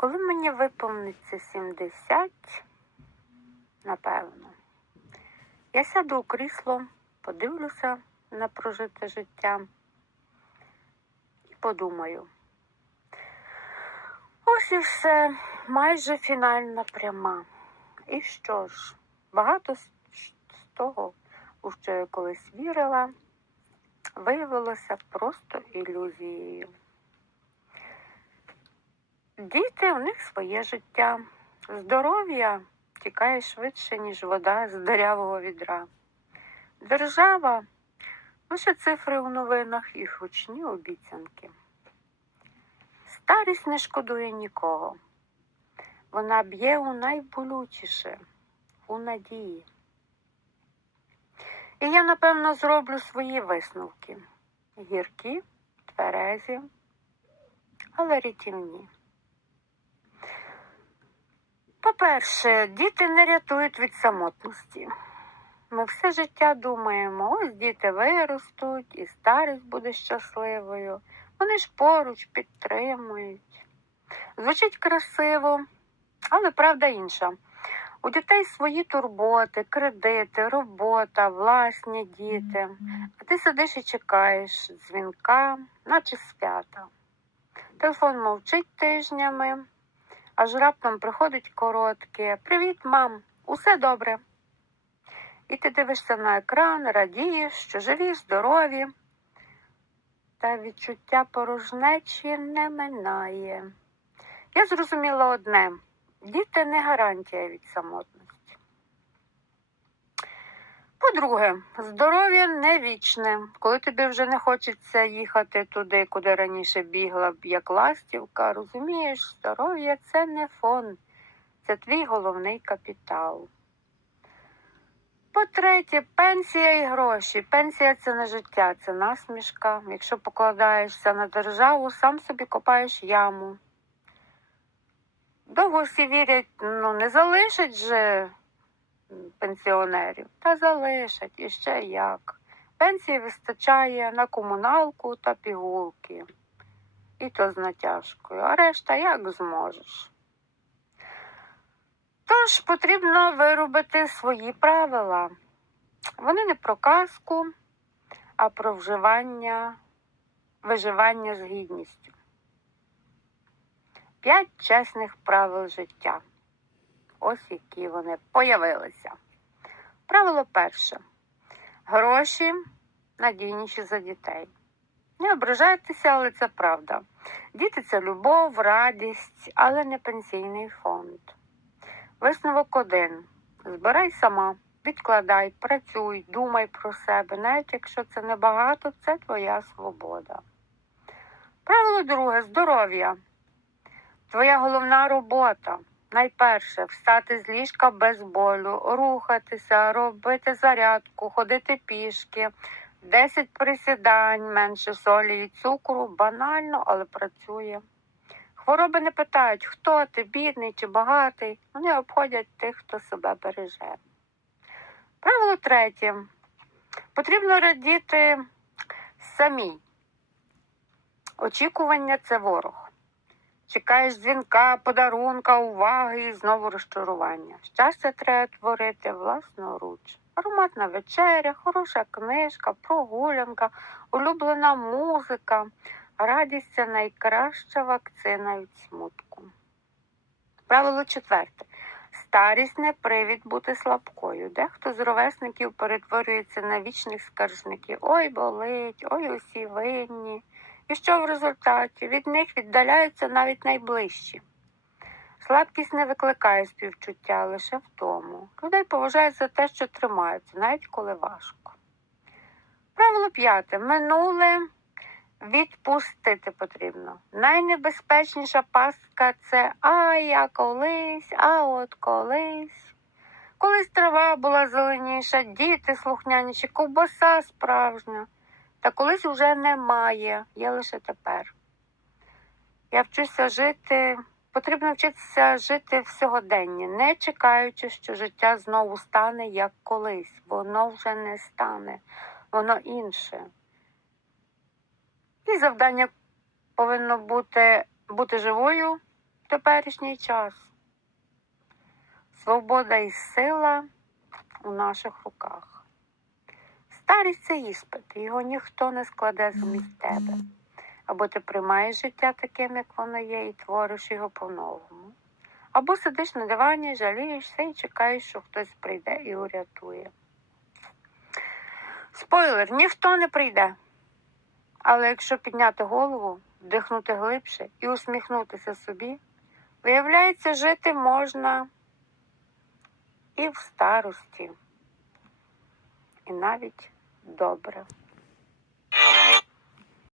Коли мені виповниться 70, напевно, я сяду у крісло, подивлюся на прожите життя і подумаю. Ось і все, майже фінальна пряма. І що ж, багато з того, у що я колись вірила, виявилося просто ілюзією. Діти у них своє життя. Здоров'я тікає швидше, ніж вода з дирявого відра. Держава лише цифри у новинах і гучні обіцянки. Старість не шкодує нікого. Вона б'є у найболючіше, у надії. І я, напевно, зроблю свої висновки. Гіркі, тверезі, але рятівні. По-перше, діти не рятують від самотності. Ми все життя думаємо, ось діти виростуть, і старість буде щасливою. Вони ж поруч підтримують. Звучить красиво, але правда інша. У дітей свої турботи, кредити, робота, власні діти. А ти сидиш і чекаєш дзвінка, наче свята. Телефон мовчить тижнями, аж раптом приходить коротке Привіт, мам, усе добре. І ти дивишся на екран, радієш, що живі, здорові. Та відчуття порожнечі не минає. Я зрозуміла одне діти не гарантія від самотності. По-друге, здоров'я не вічне. Коли тобі вже не хочеться їхати туди, куди раніше бігла б як ластівка, розумієш, здоров'я це не фон, це твій головний капітал. По-третє, пенсія і гроші. Пенсія це не життя, це насмішка. Якщо покладаєшся на державу, сам собі копаєш яму. Довго всі вірять, ну не залишать же пенсіонерів, та залишать і ще як. Пенсії вистачає на комуналку та пігулки. І то з натяжкою, а решта як зможеш. Тож потрібно виробити свої правила. Вони не про казку, а про вживання, виживання з гідністю. П'ять чесних правил життя. Ось які вони появилися. Правило перше. Гроші надійніші за дітей. Не ображайтеся, але це правда. Діти це любов, радість, але не пенсійний фонд. Висновок один. Збирай сама, відкладай, працюй, думай про себе, навіть якщо це небагато, це твоя свобода. Правило друге здоров'я. Твоя головна робота. Найперше встати з ліжка без болю, рухатися, робити зарядку, ходити пішки, 10 присідань, менше солі і цукру, банально, але працює. Хвороби не питають, хто ти, бідний чи багатий. Вони обходять тих, хто себе береже. Правило третє. Потрібно радіти самій. Очікування це ворог. Чекаєш дзвінка, подарунка, уваги і знову розчарування. Щастя треба творити власноруч. Ароматна вечеря, хороша книжка, прогулянка, улюблена музика. Радість це найкраща вакцина від смутку. Правило четверте. Старість не привід бути слабкою. Дехто з ровесників перетворюється на вічних скаржників. Ой, болить, ой, усі винні. І що в результаті? Від них віддаляються навіть найближчі. Слабкість не викликає співчуття лише в тому. Людей поважають за те, що тримаються, навіть коли важко. Правило п'яте. Минуле відпустити потрібно. Найнебезпечніша пастка це а я колись, а от колись. Колись трава була зеленіша, діти слухняніші, ковбаса справжня. Та колись уже немає, є лише тепер. Я вчуся жити, потрібно вчитися жити в сьогоденні, не чекаючи, що життя знову стане як колись. Воно вже не стане, воно інше. І завдання повинно бути бути живою, теперішній час. Свобода і сила у наших руках. Старість це іспит, його ніхто не складе замість тебе. Або ти приймаєш життя таким, як воно є, і твориш його по-новому. Або сидиш на дивані, жалієшся і чекаєш, що хтось прийде і урятує. Спойлер, ніхто не прийде. Але якщо підняти голову, вдихнути глибше і усміхнутися собі, виявляється, жити можна і в старості, і навіть добре.